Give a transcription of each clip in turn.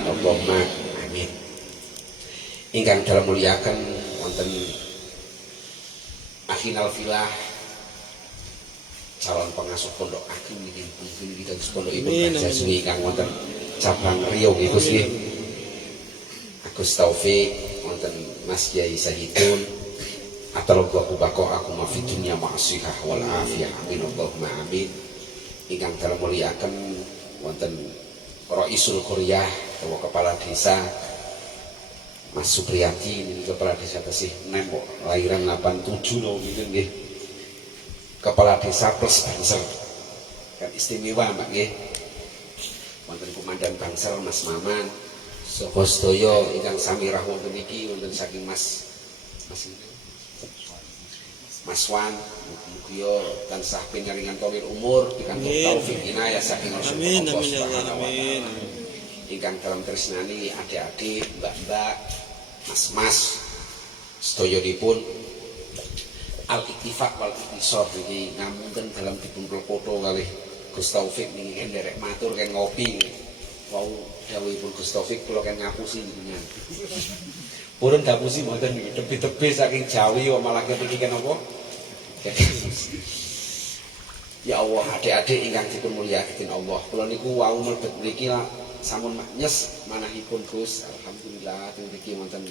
amin Allahumma amin. Ingkang dalam muliakan wonten akhinal filah calon pengasuh pondok agung niki mungkin kita pondok Ibnu Bajaswi kang wonten cabang Riau nggih Gus nggih. Agus Taufik wonten Mas Kiai Sahidun atallahu baqa'akum fi dunya ma'asihah wal afiyah amin Allahumma amin. Ingkang dalam muliakan wonten Raisul Qaryah atau kepala desa Mas Supriyati ini kepala desa Tesih Nembok lahiran 87 lho nggih. Kepala desa plus Bangsal kan istimewa Mbak nggih. Wonten komandan Bangsal Mas Maman saha sedaya ingkang sami rawuh wonten iki wonten saking Mas Wan mugi tansah pinringan tolil umur pikantuk taufik inayah saking Allah Subhanahu wa taala. Ingkang dalam tresnani adik-adik, mbak-mbak, mas-mas sedayanipun al-ittifaq wal ittisab iki ngamunten dalam dipun foto kalih Gus Taufik niki nderek matur kan ngopi. Wau dawuhipun Gus Taufik kula kan ngapusi njenengan. Purun ngapusi mboten niki tebi-tebi saking Jawi kok malah kepiki kan apa? Ya Allah, adik-adik ingkang dipun mulyakaken Allah. Kula niku wau mlebet mriki sampun nyes manahipun Gus. Alhamdulillah teng mriki wonten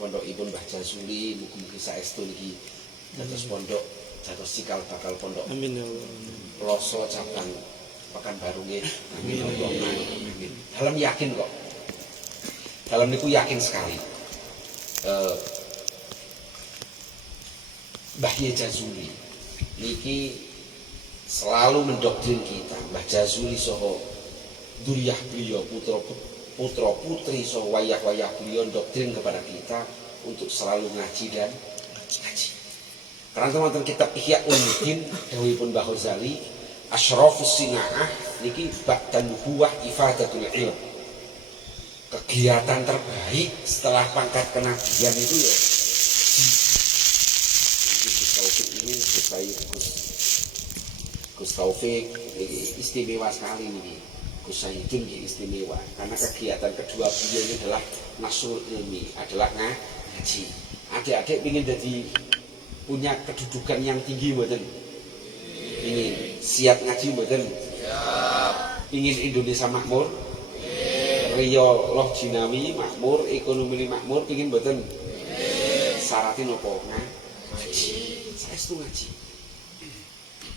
pondokipun Mbah Jasuli, mugi-mugi saestu niki dados pondok dados cikal bakal pondok. Amin ya Allah. Ploso cabang Pekanbaru nggih. Amin Allahumma amin. Dalam yakin kok. Dalam niku yakin sekali. Mbah Jasuli niki selalu mendoktrin kita. Mbah Jasuli soho duriyah beliau putra putri soho wayah-wayah beliau doktrin kepada kita untuk selalu ngaji dan ngaji. Karena teman-teman kitab Ihya Ulumuddin dawuhipun Mbah Ghazali asyrafus sina'ah niki ba'dan nubuwah ifadatul ilm. Kegiatan terbaik setelah pangkat kenabian itu ya Gus Taufik istimewa sekali nih. Gus Sahidun istimewa karena kegiatan kedua beliau ini adalah nasrul ilmi, adalah ngaji. Adik-adik ingin jadi punya kedudukan yang tinggi mboten? Ingin siap ngaji mboten? Siap. Ingin Indonesia makmur? Riyo loh jinawi makmur, ekonomi makmur, ingin mboten? Syaratnya nopo ngaji. Saestu ngaji.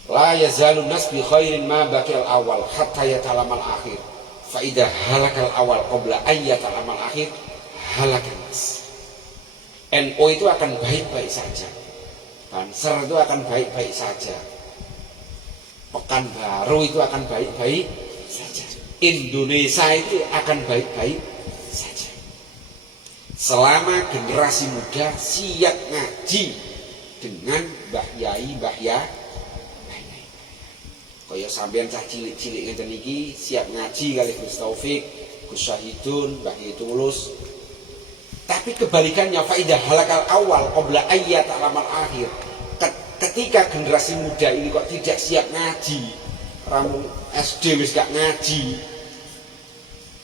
La yazalun nas bi khairin ma baqiyal awal hatta yatalamal akhir. Fa idza halakal awal qabla ay yatalamal akhir halakan nas. NU itu akan baik-baik saja. Banser itu akan baik-baik saja. Pekanbaru itu akan baik-baik saja. Indonesia itu akan baik-baik saja. Selama generasi muda siap ngaji dengan Mbah Yai, Mbah Ya. Kaya sampean cah cilik-cilik ngeten iki siap ngaji kali Gus Taufik, Gus Sahidun, Mbah Tulus. Tapi kebalikannya faidah halakal awal qabla ayyat alamal akhir. Ketika generasi muda ini kok tidak siap ngaji, ramu SD wis gak ngaji.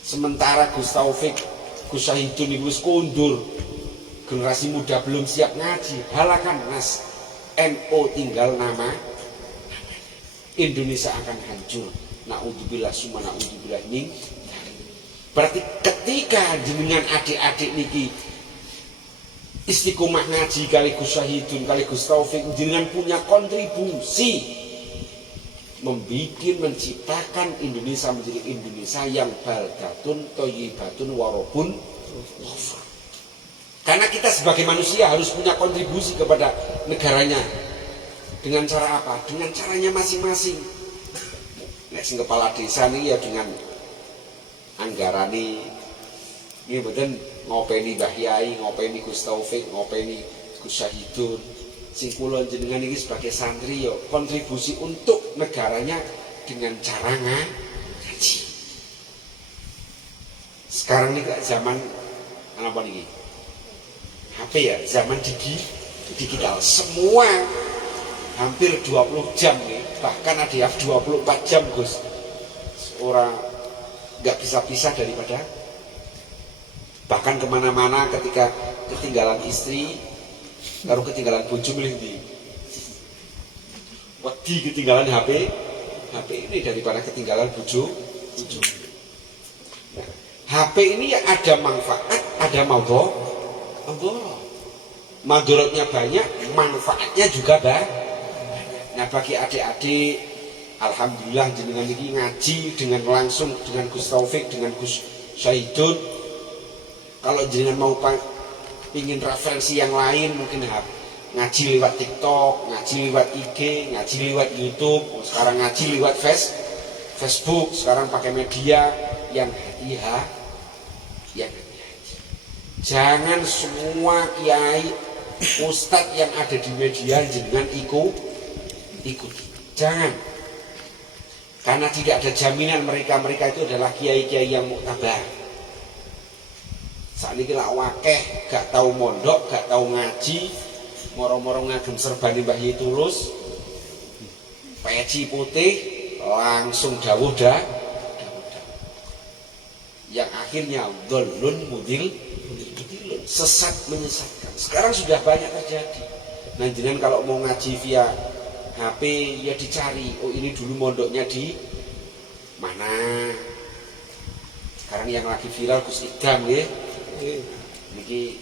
Sementara Gus Taufik, Gus Sahidun iku wis kondur. Generasi muda belum siap ngaji, halakan nas. NU tinggal nama. Indonesia akan hancur. Naudzubillah summa naudzubillah min. Berarti ketika jenengan adik-adik niki istiqomah ngaji kali Gus Sahidun kali Gus Taufik, jenengan punya kontribusi menciptakan Indonesia menjadi Indonesia yang baldatun thayyibatun warabun. Karena kita sebagai manusia harus punya kontribusi kepada negaranya. Dengan cara apa? Dengan caranya masing-masing. Nek sing kepala desa nih ya dengan anggarani. Ini betul ngopeni Mbah Yai, ngopeni Gus Taufik, ngopeni Gus Sahidun. Sing kula jenengan ini sebagai santri ya kontribusi untuk negaranya dengan cara ngaji. Sekarang ini zaman apa nih? HP ya, zaman digital. Semua hampir 20 jam nih, bahkan ada yang 24 jam Gus. Orang nggak bisa pisah daripada Bahkan kemana-mana ketika ketinggalan istri, baru ketinggalan bojo milih di. Wedi ketinggalan HP ini daripada ketinggalan bojo. Nah, HP ini ya ada manfaat, ada madharat. Madharatnya banyak, manfaatnya juga banyak. Nah, bagi adik-adik, alhamdulillah jenengan ini ngaji dengan langsung dengan Gus Taufik, dengan Gus Syahidun. Kalau jenengan mau ingin referensi yang lain, mungkin ngaji lewat TikTok, ngaji lewat IG, ngaji lewat YouTube, sekarang ngaji lewat Facebook, sekarang pakai media yang hati-hati. Jangan semua kiai, ustadz yang ada di media jenengan ikuti. Jangan. Karena tidak ada jaminan mereka itu adalah kiai-kiai yang muktabar. Saat ini lak wakeh, gak tahu mondok, gak tahu ngaji, moro-moro ngagem serbane Mbah Yai Tulus, peci putih, langsung dawuh yang akhirnya dhalun mudil, sesat menyesatkan. Sekarang sudah banyak terjadi. Nah, jenengan kalau mau ngaji via HP ya dicari, oh ini dulu mondoknya di mana. Sekarang yang lagi viral Gus Idam ya. Niki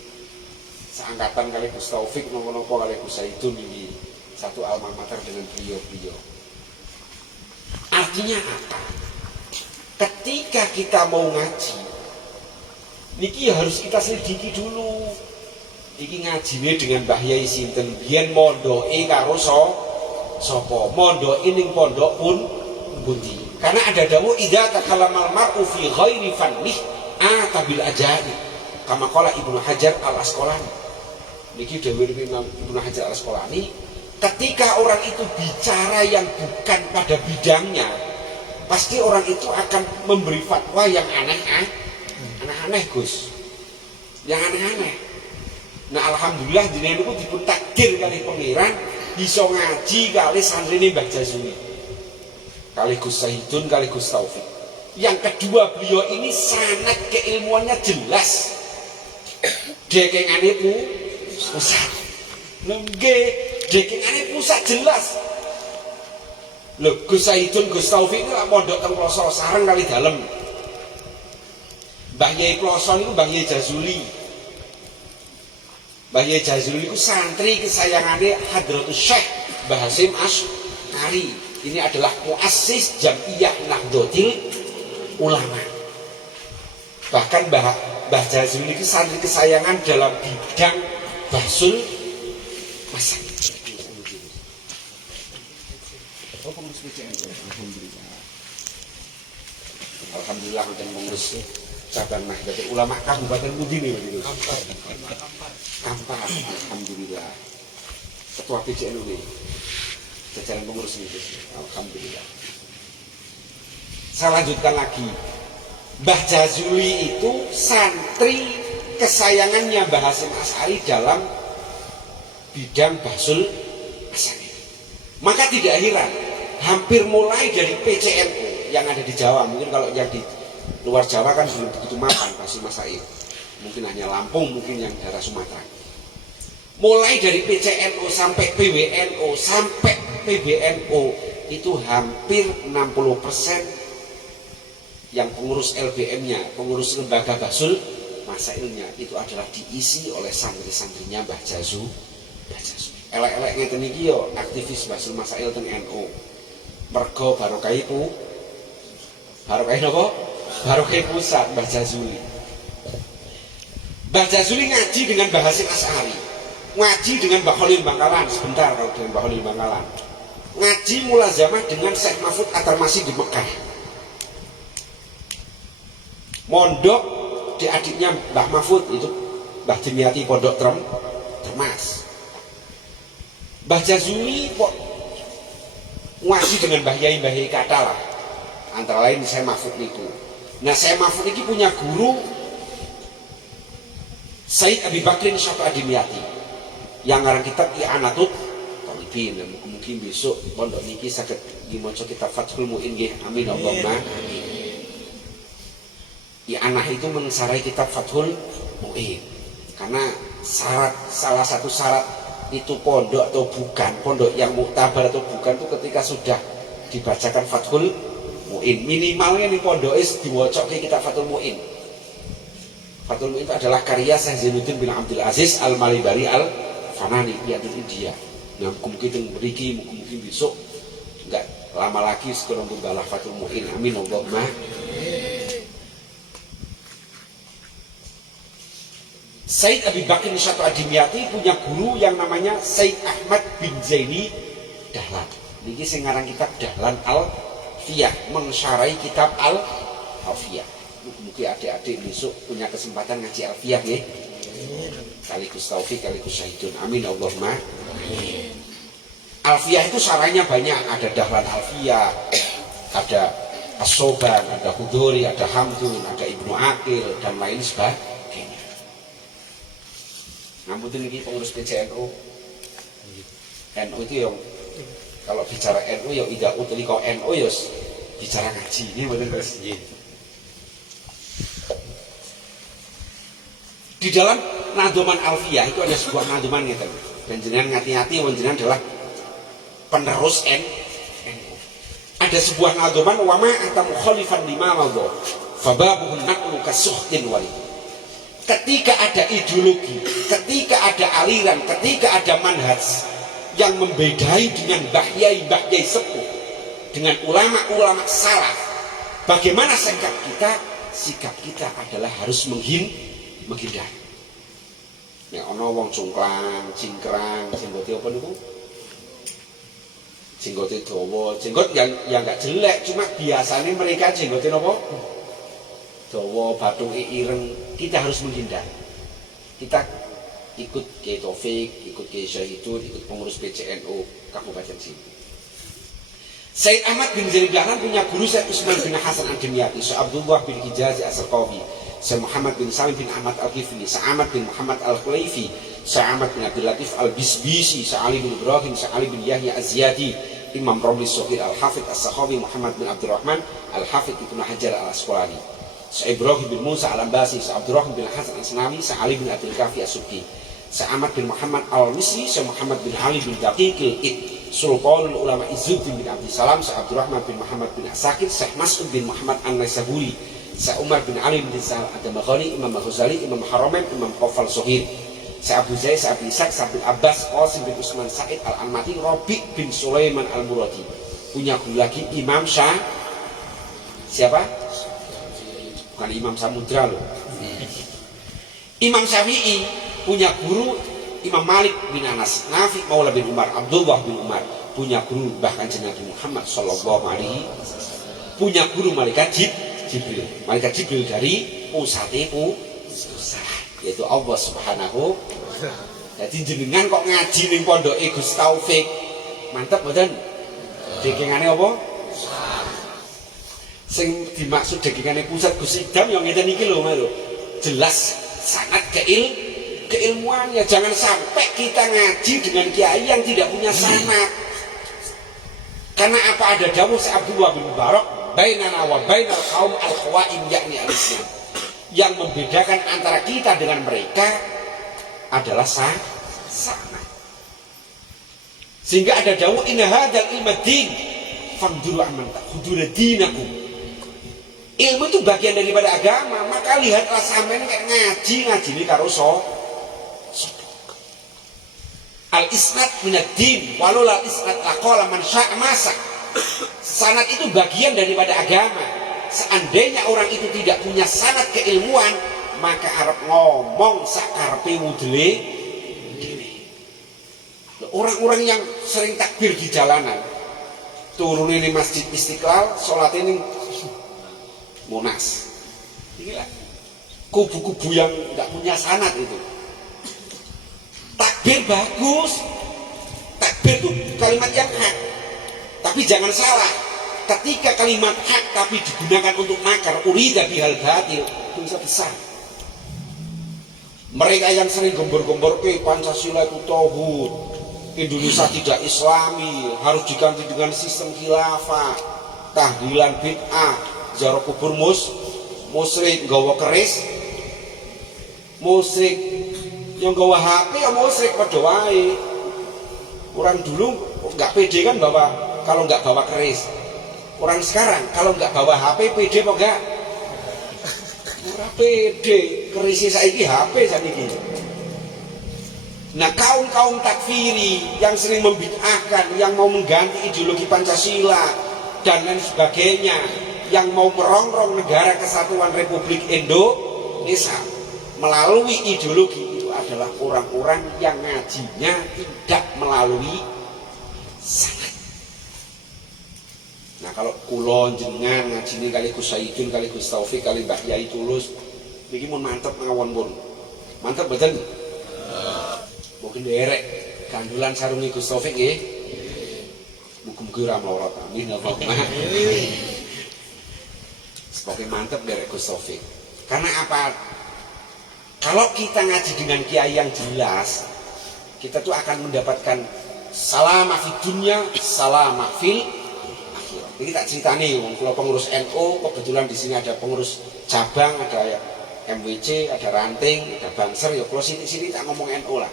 seangkatan kali Gus Taufik, nopo-nopo kali Gus Saidun, ini satu alma mater dengan beliau. Artinya apa? Ketika kita mau ngaji, niki harus kita selidiki dulu. Iki ngajine dengan Mbah Yai sinten, biyen mondoke karo sapa, mondoke ning pondok pun pundi. Karena ada dawuh idza takalamal mar'u fi ghairi fannih atabil ajani. Kama qala Ibnu Hajar Al-Asqalani. Niki dawuh Ibnu Hajar Al-Asqalani, ketika orang itu bicara yang bukan pada bidangnya, pasti orang itu akan memberi fatwa yang aneh-aneh Gus. Yang aneh-aneh. Nah, alhamdulillah jenengan niku dipun takdir kali pangeran iso ngaji kali santrine Mbah Jazuli. Kali Gus Syahidun, kali Gus Taufik. Yang kedua, beliau ini sanad keilmuannya jelas. Dekengane pusat. Nggih, dekengane pusat jelas. Lho, Gus Syahidun, Gus Taufik niku pondok teng Ploso sareng kali dalem. Mbah Yai Ploso niku Mbah Yai Jazuli. Mbah Yai Jazuli niku santri kesayangane Hadratus Syekh Mbah Hasyim Asy'ari. Ini adalah muassis Jam'iyah Nahdlatul Ulama. Bahkan Mbah Jazuli itu santri kesayangan dalam bidang bahsul masak. Alhamdulillah untuk mengurus cabang Nahdlatul Ulama Kabupaten Pundi nih, Kampar. Alhamdulillah. Ketua PJNU nih, jajaran pengurus ini. Alhamdulillah. Saya lanjutkan lagi. Mbah Jazuli itu santri kesayangannya Mbah Hasyim Asy'ari dalam bidang bahsul asani. Maka tidak heran, hampir mulai dari PCNU yang ada di Jawa, mungkin kalau yang di luar Jawa kan belum begitu mapan bahsul masail. Mungkin hanya Lampung, mungkin yang daerah Sumatera. Mulai dari PCNU sampai PWNU sampai PBNU itu hampir 60% yang pengurus LBM-nya, pengurus lembaga bahsul masailnya itu adalah diisi oleh santri-santrinya Mbah Jazuli. Elek-elek ngeten iki yo aktivis bahsul masail teng NU. Mergo barokah napa? Barokah pusat Mbah Jazuli. Mbah Jazuli ngaji dengan Mbah Hasyim Asy'ari. Ngaji dengan Mbah Khalil Bangkalan sebentar kalau dengan Mbah Khalil Bangkalan. Ngaji mulazamah dengan Syekh Mahfud At-Tarmasi di Mekah. Mondok di adiknya Mbah Mahfud itu Mbah Dimyati Pondok Termas. Mbah Jazuli kok ngaji dengan Mbah Yai kata lah. Antara lain Syekh Mahfud niku. Nah, Syekh Mahfud ini punya guru Said Abi Bakrin Syafa Dimyati yang ngarang kitab I'anatul Talibin. Mungkin besok pondok niki saged dimaca kitab Fathul Muin nggih. Amin Allahumma amin. I'anah itu mensarai kitab Fathul Mu'in. Karena salah satu syarat itu pondok atau bukan, pondok yang muktabar atau bukan itu ketika sudah dibacakan Fathul Mu'in. Minimalnya nih pondok diwacok ke kitab Fathul Mu'in. Fathul Mu'in itu adalah karya Syekh Zainuddin bin Abdul Aziz Al-Malibari Al-Fanani yang di India. Nah, mungkin mungkin besok enggak lama lagi sekarang tunggalah Fathul Mu'in. Amin Allahumma. Said Abi Bakr Syatu Adimyati punya guru yang namanya Said Ahmad bin Zaini Dahlan. Niki sing ngarang kitab Dahlan Al-Fiyah, mensyarai kitab Al-Fiyah. Mungkin adik-adik besok punya kesempatan ngaji Al-Fiyah nggih. Kaligus taufik, kaligus syahidun. Amin Allahumma. Al-Fiyah itu syarahnya banyak, ada Dahlan Al-Fiyah, ada As-Soban, ada Hudhuri, ada Hamdun, ada Ibnu Aqil dan lain sebagainya. Namun ini pengurus PCNU, NU itu yang kalau bicara NU ya tidak utili kau NU ya bicara ngaji ini betul terus. Di dalam Nadhoman Alfiyah itu ada sebuah nadhoman gitu. Dan jenengan ngati-ngati jenengan adalah penerus NU. Ada sebuah nadhoman wama anta mukhalifan lima madha fababuhun naqlu kasuhtin wali. Ketika ada ideologi, ketika ada aliran, ketika ada manhaj yang membedai dengan bahyai sepuh, dengan ulama-ulama salaf, bagaimana sikap kita? Sikap kita adalah harus menghindar. Ya ono wong cungklang, cingkrang, jenggote apa niku? Jenggote dawa, jenggot yang enggak jelek, cuma biasanya mereka jenggote napa? Dawa, bathuk ireng, kita harus menghindar. Kita ikut Kiai Taufik, ikut Kiai Syahidun, ikut pengurus PCNU Kabupaten sini. Said Ahmad bin Zaini Dahlan punya guru Syekh Utsman bin Hasan Ad-Dimyati, Syekh Abdullah bin Hijazi As-Sarqawi, Syekh Muhammad bin Salim bin Ahmad Al-Ghifli, Syekh Ahmad bin Muhammad Al-Khulaifi, Syekh Ahmad bin Abdul Latif Al-Bisbisi, Syekh Ali bin Ibrahim, Syekh Ali bin Yahya Az-Ziyadi, Imam Romli Sohir Al-Hafidh As-Sakhawi, Muhammad bin Abdurrahman Al-Hafidh Ibnu Hajar Al-Asqalani, Syekh Ibrahim bin Musa Al-Ambasi, Syekh Abdurrahman bin Hasan Al-Asnawi, Syekh Ali bin Abdul Kafi As-Subki, Syekh Ahmad bin Muhammad Al-Misri, Syekh Muhammad bin Ali bin Daqiqil Id, Sultanul Ulama Izzuddin bin Abdul Salam, Syekh Abdurrahman bin Muhammad bin Asakir, Syekh Mas'ud bin Muhammad An-Naisaburi, Syekh Umar bin Ali bin Sa'al Ad-Damaghani, Imam Al-Ghazali, Imam Haramain, Imam Qafal Sohir, Syekh Abu Zaid, Syekh Abu Ishaq, Syekh Abdul Abbas, Qasim bin Usman Sa'id Al-Anmati, Rabi' bin Sulaiman Al-Muradi. Punya guru lagi Imam siapa? Bukan Imam Samudra loh. Imam Syafi'i punya guru Imam Malik bin Anas, Nafi Maula bin Umar, Abdullah bin Umar. Punya guru bahkan Nabi Muhammad sallallahu alaihi wasallam. Punya guru malaikat Jibril. Malaikat Jibril dari pusate yaitu Allah Subhanahu. Jadi jenengan kok ngaji ning pondoke Gus Taufik. Mantap mboten? Dekengane apa? Sing dimaksud dekingane pusat Gus Idam yang ngeten iki lho lho. Jelas sangat keilmuannya. Jangan sampai kita ngaji dengan kiai yang tidak punya sanad. Karena apa ada dawuh Abdullah bin Mubarak, bainana wa bainal qaum al-qawaim yakni al-Islam. Yang membedakan antara kita dengan mereka adalah sanad. Sehingga ada dawuh inna hadzal ilma din fanduru amman ta'khuduna dinakum. Ilmu itu bagian daripada agama, maka lihatlah sampean kayak ngaji ini karo al-isnad minad din walau al-isnad laqala man syaa masa. Sanad itu bagian daripada agama. Seandainya orang itu tidak punya sanad keilmuan, maka arep ngomong sakarepe mudele dhewe. Orang-orang yang sering takbir di jalanan, turun ini Masjid Istiqlal, sholat ini Monas. Inilah kubu-kubu yang nggak punya sanad itu. Takbir bagus, takbir itu kalimat yang hak, tapi jangan salah. Ketika kalimat hak tapi digunakan untuk makar, urida bihal batil, dosa besar. Mereka yang sering gembor-gembor Pancasila itu tauhid, Indonesia tidak Islami, harus diganti dengan sistem khilafah, tahdilan bid'ah, ziarah kubur musyrik nggawa keris, musyrik yang nggawa HP ya musyrik padha wae. Orang dulu nggak pede kan kalau nggak bawa keris. Orang sekarang kalau nggak bawa HP pede apa enggak? Ora pede, keris saiki HP saiki. Nah kaum takfiri yang sering membid'ahkan, yang mau mengganti ideologi Pancasila dan lain sebagainya, yang mau merongrong negara kesatuan Republik Indonesia melalui ideologi itu adalah orang-orang yang ngajinya tidak melalui sanad. Nah kalau kulon jenengan ngajine kali Gus Saidin, kali Gus Taufik, kali Mbah Yai Tulus, niki mun mantep mawon pun. Mantep mboten? Mungkin derek gandulan sarungi Gus Taufik nggih. Muga-muga ora mlorot amin Allahumma. Sebagai mantep derek Gus Taufik. Karena apa? Kalau kita ngaji dengan kiai yang jelas, kita tuh akan mendapatkan salamah fid dunya, salamah fil akhirah. Ini tak ceritani, kalau pengurus NU kebetulan di sini ada pengurus cabang, ada MWC, ada ranting, ada Banser, ya kalau sini tak ngomong NU lah.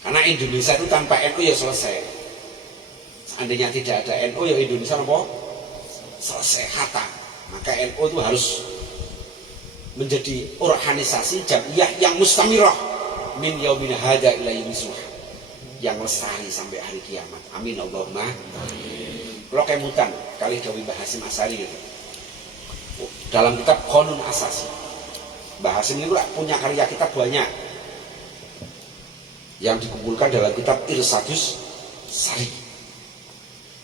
Karena Indonesia itu tanpa NU ya selesai. Seandainya tidak ada NU ya Indonesia apa? Selesai hatam. Maka NU itu harus menjadi organisasi jamiah yang mustamirah min yaumina hada ila yaumil yang lestari sampai hari kiamat. Amin Allahumma. Kalau kemutan kali Dawi Mbah Hasyim Asy'ari gitu. Dalam kitab Qanun Asasi, Mbah Hasyim ini punya karya kitab banyak yang dikumpulkan dalam kitab Irsadus Sari.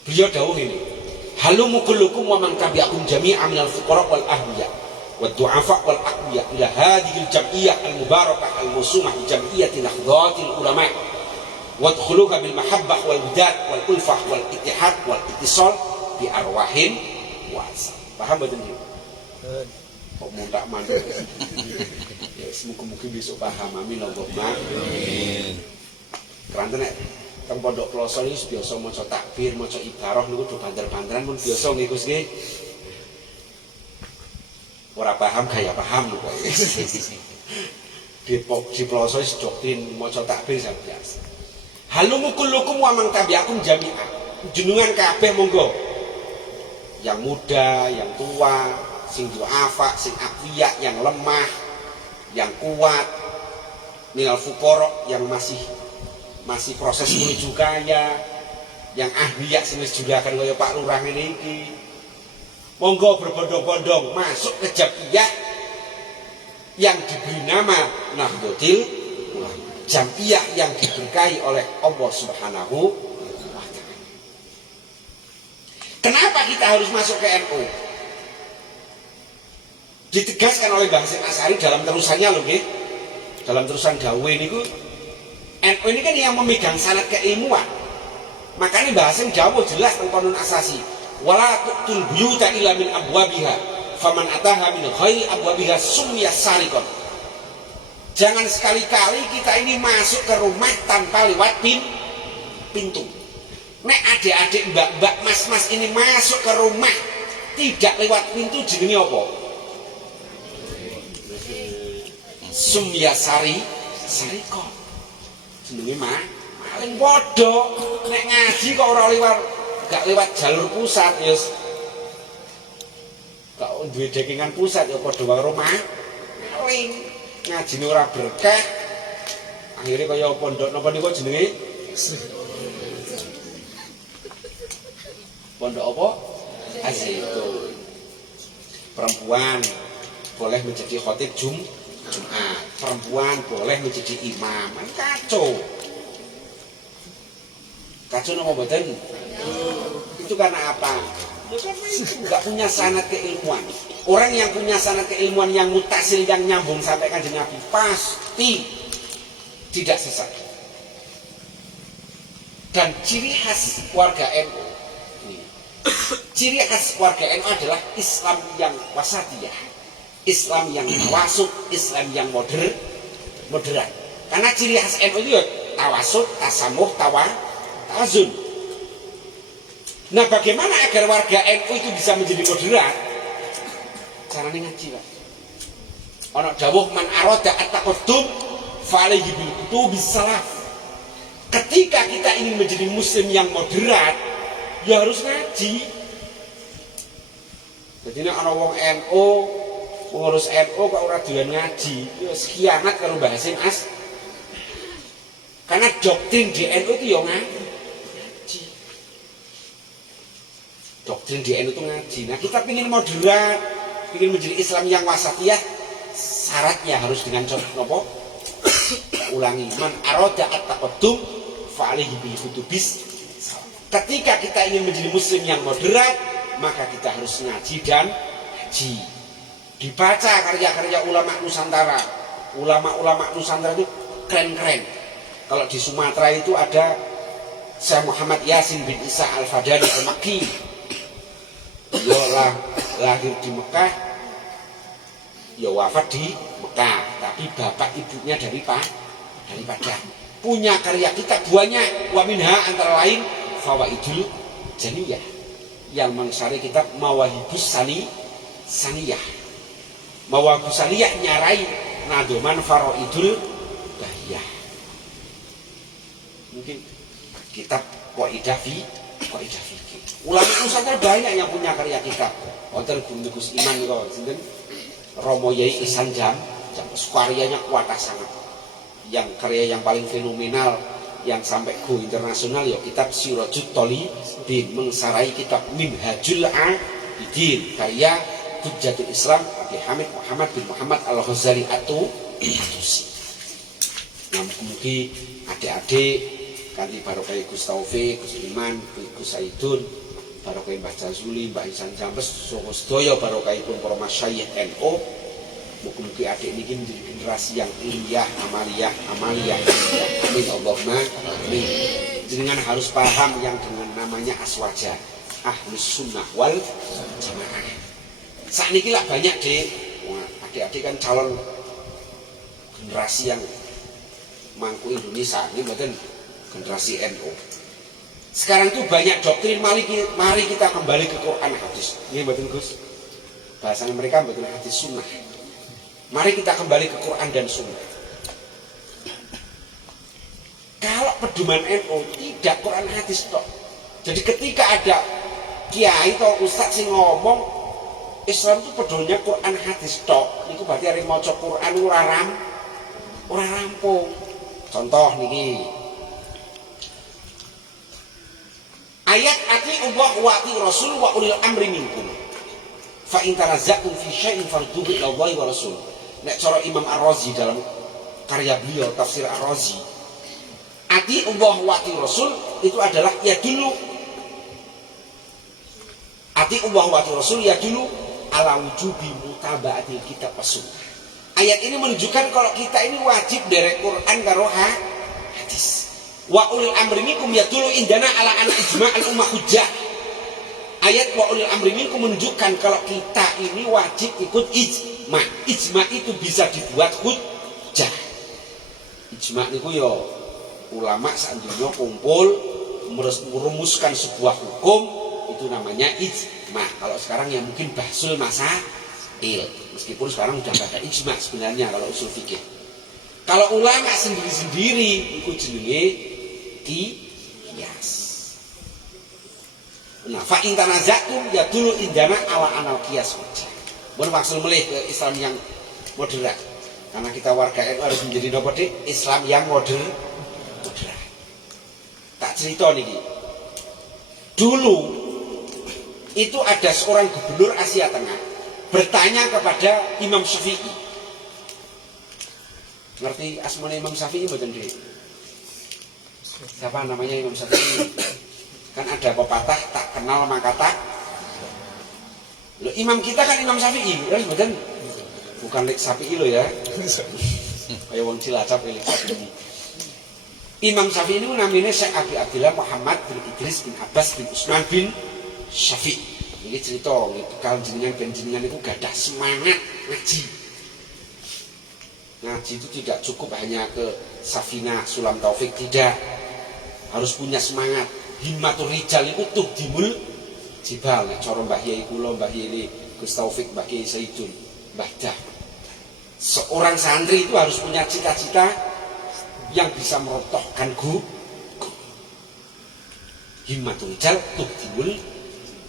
Beliau dawuh ini, halumu kullukum wa man tabi'akum jami'an minal fuqara wal ahliya wa du'afa wal aqwiya ila hadhil jam'iyyah al mubarakah al musumah bi jam'iyyati nahdhatil ulama wa dkhuluha bil mahabbah wal widad wal ulfah wal ittihad wal ittisal bi arwahin wasa. Paham betul ini? Kok muntak mandek. Ya semoga-moga besok paham. Amin Allahumma. Amin. Keranten nek teng pondok Ploso iki biasa maca takbir, maca ibarah niku do banter-banteran pun biasa nggih Gus nggih. Ora paham gaya paham lho kok. Di Ploso wis doktrin maca takbir sak biasa. Halumu kullukum wa man tabi'akum jami'an. Jenengan kabeh monggo. Yang muda, yang tua, sing du'afa, sing aqwiya, yang lemah, yang kuat, minal fuqara yang masih proses menuju kaya, yang ahliya sing wis juragan kaya Pak Lurah ngene iki. Monggo berbondong-bondong masuk ke jam'iyah yang diberi nama Nahdlatul Ulama. Jam'iyah yang diberkahi oleh Allah Subhanahu wa taala. Kenapa kita harus masuk ke NU? Ditegaskan oleh Mbah Hasyim Asy'ari dalam terusannya loh nggih. Dalam terusan Dawe niku NU ini kan yang memegang sanad keilmuan. Makanya Mbah Hasyim dawuh jelas tentang Qanun Asasi. Wala tu'tul buyuta illa min abwabiha. Faman ataha min ghairi abwabiha summiya sariqan. Jangan sekali-kali kita ini masuk ke rumah tanpa lewat pintu. Nek adik-adik, mbak-mbak, mas-mas ini masuk ke rumah tidak lewat pintu jenenge apa? Summiya sariqan. Jenenge maling bodoh. Nek ngaji kok ora gak lewat jalur pusat ya. Gak duwe dekingan pusat ya padha wae rumah maling. Ngajine ora berkah. Akhirnya kaya pondok napa niku jenenge? Pondok apa? Asyikun. Perempuan boleh menjadi khotib Jumat. Perempuan boleh menjadi imam. Kacau. Kacau nama badan. Itu karena apa? Enggak punya sanad keilmuan. Orang yang punya sanad keilmuan yang mutasil, yang nyambung sampai Kanjeng Nabi pasti tidak sesat. Dan ciri khas warga NU, ciri khas warga NU adalah Islam yang wasatiyah, Islam yang tawasud, Islam yang moderat. Karena ciri khas NU itu tawasud, tasamuh, tawazun. Nah, bagaimana agar warga NU itu bisa menjadi moderat? carane ngaji, Pak. Ana dawuh man arada at-taqaddum fa alaihi bil kutubis salaf. Ketika kita ingin menjadi muslim yang moderat, ya harus ngaji. Jadi nek ana wong NU, pengurus NU kok ora doyan ngaji, ya khianat karo Mbah Hasim As. Karena doktrin di NU itu ya ngaji. Doktrin di NU itu ngaji. Nah, kita ingin moderat, ingin menjadi Islam yang wasatiyah, syaratnya harus dengan contoh apa? Ulangi, man arada at-taqaddum fa alaihi bil kutubis. Ketika kita ingin menjadi muslim yang moderat, maka kita harus ngaji dan haji. Dibaca karya-karya ulama Nusantara. Ulama-ulama Nusantara itu keren-keren. Kalau di Sumatera itu ada Syekh Muhammad Yasin bin Isa Al-Fadani Al-Makki. Dia lahir di Mekah, ya wafat di Mekah, tapi bapak ibunya dari Padang. Punya karya kitab banyak, wa minha antara lain Fawaidul Janiyah yang mengsari kitab Mawahibus Saniyah. Mawahibus Saniyah nyarai nadoman Faraidul Bahiyah. Mungkin kitab Qaidah Fikih. Ulama Nusantara banyak yang punya karya kitab. Wonten Gus Iman kok sinten Romo Yai Ihsan Jam karyanya kuat sangat. Yang karya yang paling fenomenal yang sampai go internasional ya kitab Sirajut Thalibin, mengsarai kitab Minhajul Abidin karya Hujjatul Islam Abi Hamid Muhammad bin Muhammad Al-Ghazali At-Tusi. Nah, mungkin adik-adik kanthi barokah Gus Taufik, Gus Iman, Gus Saidun, barokah Mbah Jazuli, Mbah Ihsan Jambes, saha sedaya barokahipun para masyayikh NU. Mugi-mugi adik niki menjadi generasi yang ilmiah, amaliyah. Amin Allahumma amin. Jenengan harus paham yang dengan namanya aswaja, Ahlus Sunnah wal Jamaah. Sakniki lah banyak dek, adik-adik kan calon generasi yang mangku Indonesia, ini mboten generasi NU. Sekarang itu banyak doktrin, mari kita kembali ke Quran hadis. Ini mboten Gus. Bahasanya mereka mboten hadis sunnah. Mari kita kembali ke Quran dan Sunnah. Kalau pedoman NU tidak Quran hadis tok. Jadi ketika ada kiai atau ustaz sing ngomong Islam itu pedomannya Quran hadis tok, niku berarti arep maca Quran ora rampung. Contoh niki. Ayat ati Allah wa ati Rasul wa ulil amri minkum. Fa in tanaza'tum fi syai'in farduhu ila Allah wa Rasul. Nek cara Imam Ar-Razi dalam karya beliau tafsir Ar-Razi, ati Allah wa ati Rasul itu adalah ya dulu. Ati Allah wa ati Rasul ya dulu ala wujubi mutaba'atil kitab was sunnah. Ayat ini menunjukkan kalau kita ini wajib derek Quran karo hadis. Wa ulil amri minkum yadullu indana ala an ijma' al ummah hujjah. Ayat wa ulil amri minkum menunjukkan kalau kita ini wajib ikut ijma'. Ijma' itu bisa dibuat hujjah. Ijma' niku ya ulama sak dunya kumpul merumuskan sebuah hukum, itu namanya ijma'. Kalau sekarang ya mungkin bahsul masail. Meskipun sekarang udah gak ada ijma' sebenarnya kalau usul fikih. Kalau ulama sendiri-sendiri itu jenenge qiyas. Nah, fa in tanaza'tum ya dulu indana ala anal qiyas wajah. Mun maksud melih ke Islam yang moderat. Karena kita warga NU harus menjadi nopo Islam yang moderat. Tak cerita niki. Dulu itu ada seorang gubernur Asia Tengah bertanya kepada Imam Syafi'i. Ngerti asmane Imam Syafi'i mboten, Dik? Siapa namanya Imam Syafi'i? Kan ada pepatah tak kenal maka tak. Loh, imam kita kan Imam Syafi'i, ya mboten? Bukan Lek Syafi'i lo ya. Kayak wong Cilacap Lek Syafi'i. Imam Syafi'i ini namanya Syekh Abi Abdillah Muhammad bin Idris bin Abbas bin Utsman bin Syafi'i. Ini cerita kalau jenengan itu gadah semangat ngaji. Ngaji itu tidak cukup hanya ke Safinah Sulam Taufik, tidak. Harus punya semangat. Himmatur rijal itu tuh dimul jibal. Nek cara Mbah Yai kula Mbah Yai Gus Taufik bagi Sayyidun Bahdah. Seorang santri itu harus punya cita-cita yang bisa merotohkan himmatul rijal tuhdimul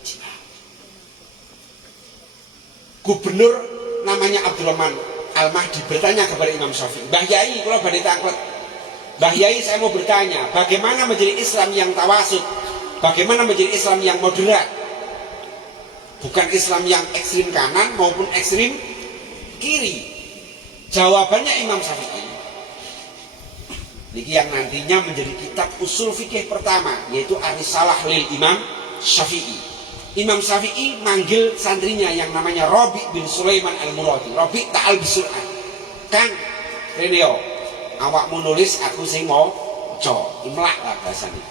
jibal. Gubernur namanya Abdurrahman Al-Mahdi bertanya kepada Imam Syafi'i, Mbah Yai, kalau badhe taklet, Mbah Yai saya mau bertanya, bagaimana menjadi Islam yang tawasud? Bagaimana menjadi Islam yang moderat? Bukan Islam yang ekstrim kanan maupun ekstrim kiri. Jawabannya Imam Syafi'i, ini yang nantinya menjadi kitab usul fikih pertama, yaitu Ar-Risalah lil Imam Syafi'i. Imam Syafi'i manggil santrinya yang namanya Rabi bin Sulaiman Al-Muradi. Rabi ta'al bisur'an. Kang, Reneo, awakmu nulis, aku sing mau imlak lah bahasanya.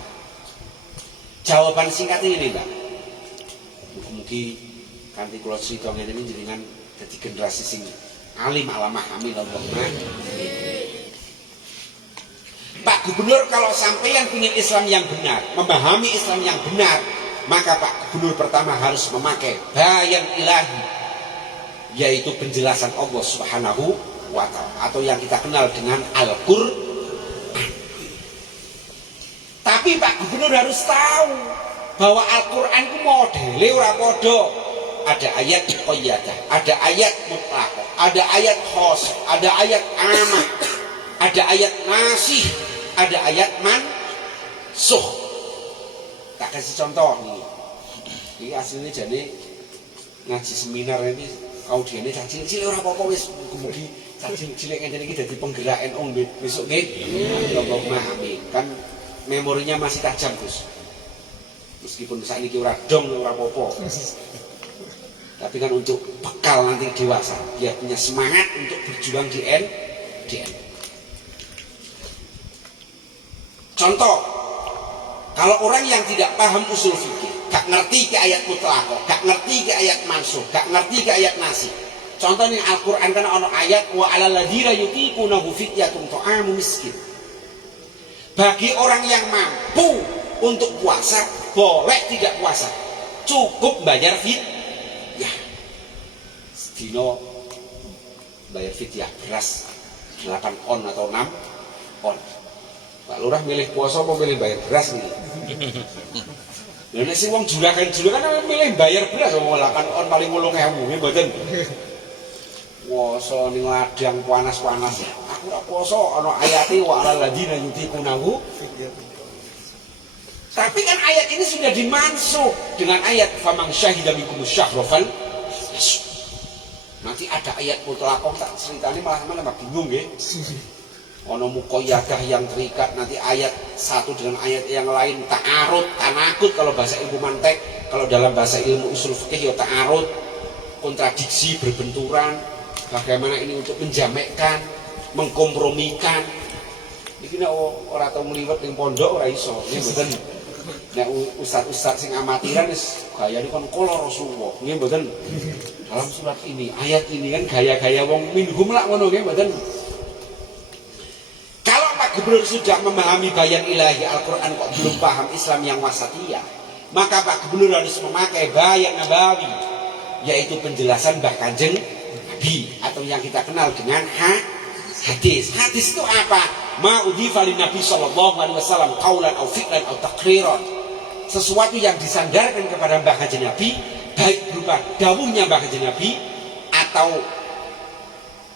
Jawaban singkatnya ini, Mbak. Mugi-mugi kanthi kula crita ngene iki jenengan dadi generasi sing alim alamah amin Allahumma. Pak Gubernur, kalau sampeyan ingin Islam yang benar, memahami Islam yang benar, maka Pak Gubernur pertama harus memakai bayan ilahi, yaitu penjelasan Allah Subhanahu wa Ta'ala, atau yang kita kenal dengan Al-Qur'an. Tapi Pak Gubernur harus tahu bahwa Al-Qur'an itu modele ora padha. Ada ayat qayyadah, ada ayat mutlaqah, ada ayat khos, ada ayat amah, ada ayat nasih, ada ayat mansukh. Tak kasih contoh nih. Ini aslinya jadi ngaji seminar ini audiennya cacing cilik ora apa-apa wis mugi cacing cilik ngene iki dadi penggerak NU besok nggih. Allahumma amin. Kan memorinya masih tajam, Gus. Meskipun saat ini ora dong ora apa-apa. Tapi kan untuk bekal nanti dewasa, dia punya semangat untuk berjuang di NU. Contoh, kalau orang yang tidak paham usul fikih, gak ngerti ke ayat mutlaqah, gak ngerti ke ayat mansukh, gak ngerti ke ayat nasih. Contohnya Al-Qur'an kan ana ayat wa 'alal ladzina yutiqunahu fidyatun ta'amu miskin. Bagi orang yang mampu untuk puasa, boleh tidak puasa, cukup bayar fidyah. Sedino bayar fidyah beras 8 on atau 6 on. Pak Lurah milih puasa apa milih bayar beras nih? Lha nek sing wong juragan milih bayar beras wong 8 on paling 8.000 nggih mboten. Puasa ning ladang panas-panas. Aku ora puasa ana ayate wa alal ladina yutiqunahu. Tapi kan ayat ini sudah dimansuh dengan ayat faman syahida minkum syahra fal. Nanti ada ayat mutlaqah tak ceritanya malah bingung nggih. Ono muqayyadah yang terikat, nanti ayat satu dengan ayat yang lain ta'arud, tanakut kalau bahasa ilmu mantek, kalau dalam bahasa ilmu usul fikih ya ta'arud, kontradiksi, berbenturan. Bagaimana ini untuk menjamakkan, mengkompromikan. Iki nek ora tau ngliwet ning pondok ora iso. Nggih mboten. Nek ustaz-ustaz sing amatiran wis gayane kon kala Rasulullah. Nggih mboten. Dalam surat ini, ayat ini kan gaya-gaya wong minhum lak ngono nggih mboten. Kalau Pak Gubernur sudah memahami bayan ilahi Al-Qur'an kok belum paham Islam yang wasatiyah, maka Pak Gubernur harus memakai bayan nabawi, yaitu penjelasan Mbah Kanjeng Nabi atau yang kita kenal dengan hadis. Hadis itu apa? Ma udhifa lin Nabi sallallahu alaihi wasallam qaulan aw fi'lan aw taqriran. Sesuatu yang disandarkan kepada Mbah Kanjeng Nabi, baik berupa dawuhnya Mbah Kanjeng Nabi atau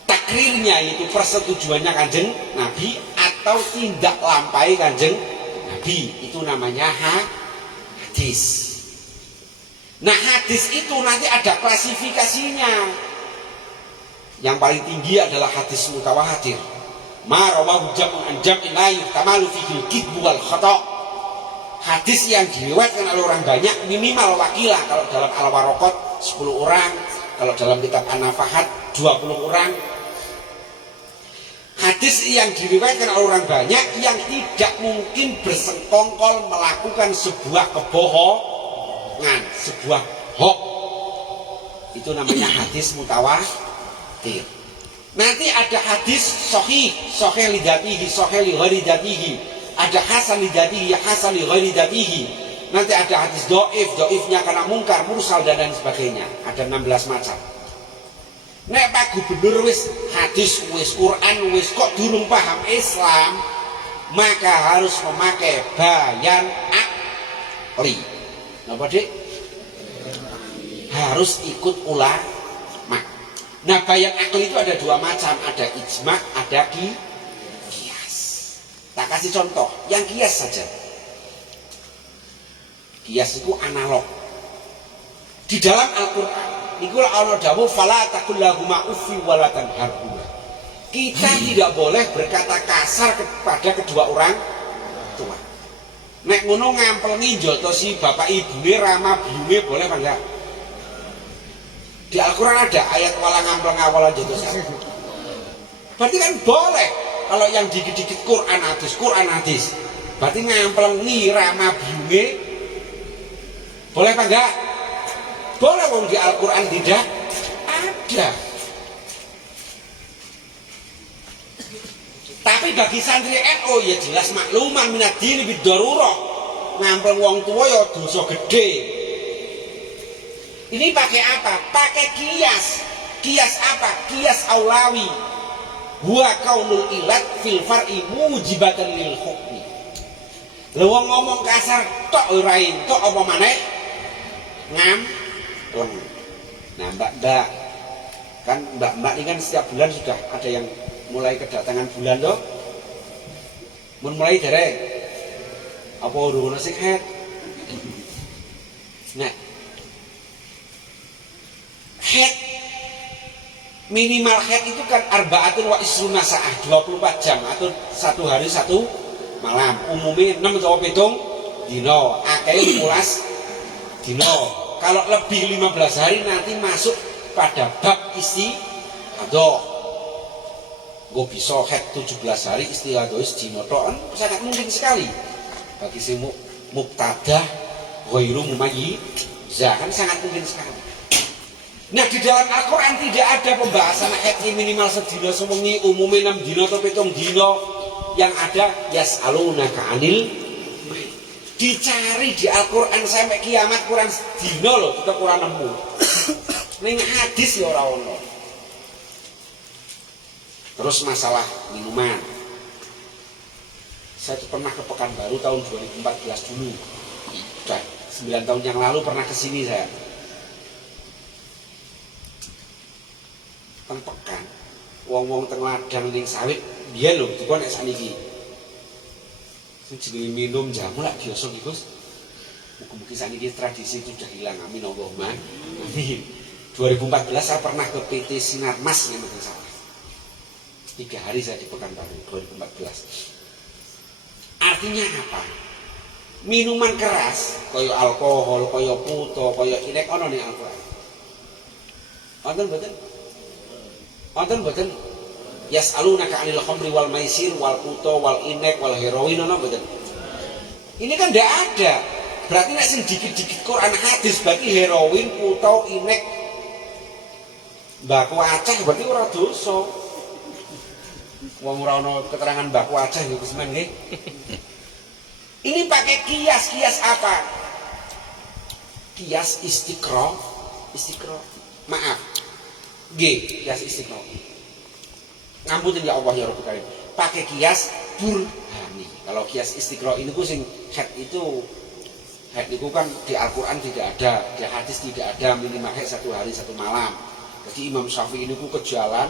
takrirnya, yaitu persetujuannya Kanjeng Nabi, atau tindak lampai Kanjeng Nabi, itu namanya hadis. Nah hadis itu nanti ada klasifikasinya. Yang paling tinggi adalah hadis mutawatir. Ma rawahu jam'un an jam'in la yuhtamalu fihi al-kidbu wal khata'. Hadis yang diriwayatkan oleh orang banyak, minimal wakilah. Kalau dalam Al-Waraqat 10 orang, kalau dalam kitab An-Nafahat 20 orang. Hadis yang diriwayatkan oleh orang banyak yang tidak mungkin bersengkongkol melakukan sebuah kebohongan, sebuah hoax. Itu namanya hadis mutawatir. Nanti ada hadis sahih, sahih li dzatihi, sahih li ghairi dzatihi. Ada hasan li dzatihi, hasan li ghairi dzatihi. nanti ada hadis doifnya karena mungkar, mursal dan lain sebagainya. Ada 16 macam. Nek Pak Gubernur wis hadis, wis Quran, wis kok durung paham Islam, maka harus memakai bayan akli. Napa Dik? Harus ikut ulama. Nah, bayan akli itu ada dua macam, ada ijma, ada qiyas. Tak kasih contoh, yang qiyas saja. Qiyas itu analog. Di dalam Al-Qur'an, niku ana dawuh fala taqul lahuma uffi wa la tanharhuma. Kita tidak boleh berkata kasar kepada kedua orang tua. Nek ngono ngamplengi njotosi bapak ibune rama biyune boleh apa enggak? Di Al-Quran ada ayat wala ngampleng awalan jotosi. Berarti kan boleh. Kalau yang dikit-dikit Quran hadis. Berarti ngamplengi rama biyune boleh apa enggak? Boleh, wong di Al-Quran tidak ada. Tapi bagi santri NU ya jelas makluman minad dini bid darurah. Ngampleng wong tua ya dosa gede. Ini pakai apa? Pakai kias. Kias apa? Kias aulawi. Huwa kaunul ilat fil far'i mujibatan lil hukmi. Lha wong ngomong kasar tok ora entuk apa maneh? Ngampleng. Nah, Mbak kan Mbak ini kan setiap bulan sudah ada yang mulai kedatangan bulan loh. Mun mulai dereng. Apa urung ono sing head? Nah, head minimal head itu kan arbaatun wa isruna sa'ah 24 jam atau satu hari satu malam. Umumnya 6 atau 7 dino, akhirnya 15 dino. Kalau lebih 15 hari nanti masuk pada bab istihadah. Gue bisa head 17 hari istihadah dino toan sangat mungkin sekali bagi si mubtadah ghairu mumayyiz kan sangat mungkin sekali. Nah, di dalam Al-Quran tidak ada pembahasan head minimal sedina sewengi, umumnya 6 dino atau 7 dino. Yang ada yas'alunaka 'anil. Dicari di Al-Quran sampai kiamat Quran dino loh, kita kurang nemu. Ning hadis ya ora ono. Terus masalah minuman. Saya pernah ke Pekanbaru tahun 2014 dulu. Sudah 9 tahun yang lalu pernah ke sini saya. Teng Pekan, wong-wong teng ladang ning sawit, biyen lho, dikon nek sakniki. Sing jenenge minum jamu lak biasa iki, Gus. Mugi-mugi sakniki tradisi itu sudah hilang. Amin Allahumma. Amin. 2014 saya pernah ke PT Sinar Mas yang mboten salah. 3 hari saya di Pekanbaru 2014. Artinya apa? Minuman keras, kaya alkohol, kaya puto, kaya inek ono ning Al-Qur'an. Wonten mboten? Wonten mboten? Yas'alunaka 'anil khamri wal maisir wal puto wal inek wal heroin ono mboten? Ini kan ndak ada. Berarti nek sing dikit-dikit Quran hadis berarti heroin, puto, inek, baku aceh berarti ora dosa. Wong ora ana keterangan baku aceh niku semen nggih. Ini pakai kias apa? Kias istiqra. Maaf. G, kias istiqra. Ngamputin ya Allah ya Rabbul Karim. Pakai kias burhani. Kalau kias istiqra ini ku sing head itu kan di Al-Qur'an tidak ada, di hadis tidak ada minimal head 1 hari 1 malam. Jadi Imam Syafi'i ini ku ke jalan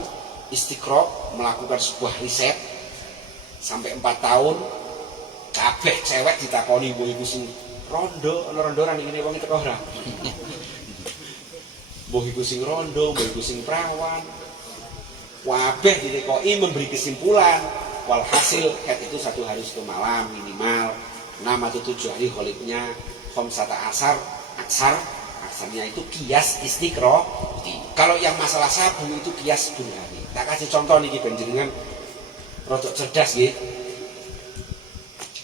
istiqra melakukan sebuah riset sampai 4 tahun. Kabeh cewek ditakoni mbok iku sing rondo, ana rondoran iki wong teko ora. Mbok iku sing rondo, mbok iku sing prawan. Kabeh ditekoki memberi kesimpulan walhasil head itu 1 hari 1 malam minimal 6 atau 7 hari kholidnya khamsata aksarnya itu kias istiqra. Kalau yang masalah sabu itu kias burhani. Tak kasih contoh niki panjenengan rodok cerdas nggih.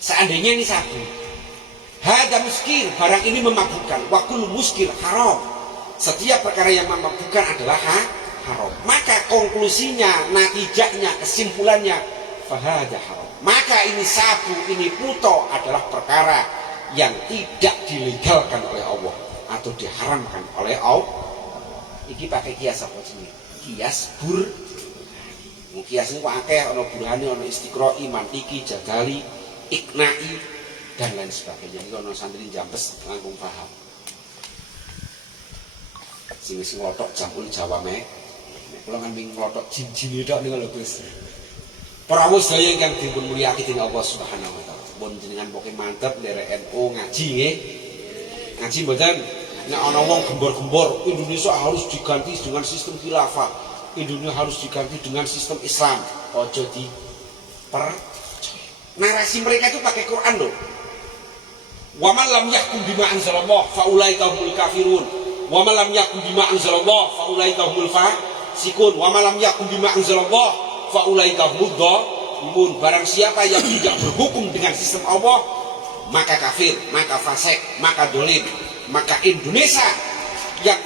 Seandainya ini sabu, hada muskir, barang ini memabukkan, wakul muskir haram. Setiap perkara yang memabukkan adalah haram. Maka konklusinya, natijahnya, kesimpulannya, fahada haram. Maka ini sabu, ini puto adalah perkara yang tidak dilegalkan oleh Allah atau diharamkan oleh Allah. Iki pakai kias apa jenenge? Kias bur. Kias niku akeh ana burhane, ana istiqra'i, mantiki, jadali, ikna'i dan lain sebagainya. Iki ana santri Jambes langkung paham. Sing wis nglothok jamul jawame. Kula kan ming nglothok jin-jin tok niku lho Gus. Para sedaya ingkang dipun mulyakaken dening Allah Subhanahu wa taala. Pun jenengan pokoke mantep nderek NU ngaji nggih. Ngaji mboten nek ana wong gembor-gembor Indonesia harus diganti dengan sistem khilafah. Indonesia harus diganti dengan sistem Islam. Ojo dipercaya. Narasi mereka itu pakai Quran loh. Wa man lam yahkum bima anzalallah fa ulaika humul kafirun. Wa man lam yahkum bima anzalallah fa ulaika humul fasiqun. Wa man lam yahkum bima anzalallah fa ulaika humud dhalimun. Barang siapa yang tidak berhukum dengan sistem Allah, maka kafir, maka fasik, maka dolim. Maka Indonesia yang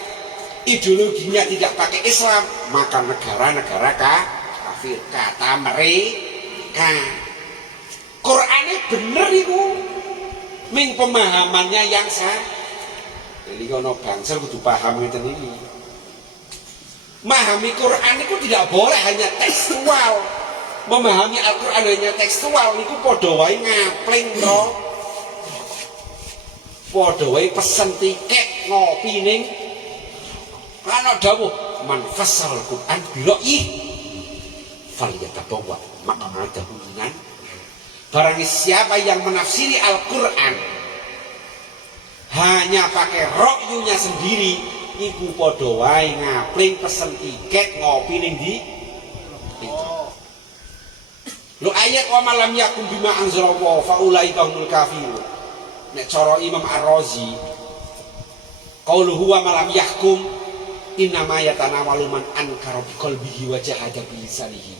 ideologinya tidak pakai Islam, maka negara-negara kafir. Kata mereka. Qur'annya bener itu, ming pemahamannya yang sah. Jadi kalau bangsa kudu paham ngeten ini. Memahami Quran itu tidak boleh hanya tekstual. Memahami Al-Quran hanya tekstual itu padha wae ngapling to. Padha wae pesen tiket ngopi ning ana dawuh man fassara Al-Quran bi ra'yi falyatabawwa maq'adahu minan. Barang siapa yang menafsiri Al-Quran hanya pakai ra'yunya sendiri, iku padha wae ngapling pesen tiket ngopi ning ndi. Lu ayat wa malam yakum bima anzalallah fa ulaika humul kafirun. Nek cara Imam Ar-Razi qauluhu wa malam yahkum innama yatanawalu man ankara biqalbihi wa jahada bi lisanihi.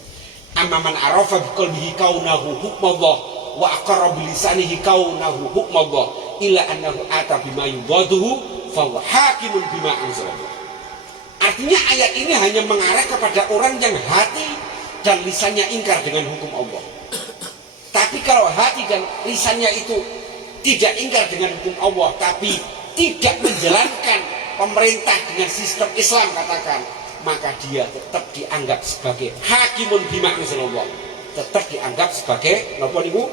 Amma man arafa biqalbihi kaunahu hukmallah wa aqarra bi lisanihi kaunahu hukmallah illa annahu ata bima yudaduhu fa huwa hakimun bima anzalallah. Artinya ayat ini hanya mengarah kepada orang yang hati dan lisannya ingkar dengan hukum Allah. Tapi kalau hati dan lisannya itu tidak ingkar dengan hukum Allah, tapi tidak menjalankan pemerintah dengan sistem Islam katakan, maka dia tetap dianggap sebagai hakimun bima anzalallah. Tetap dianggap sebagai napa niku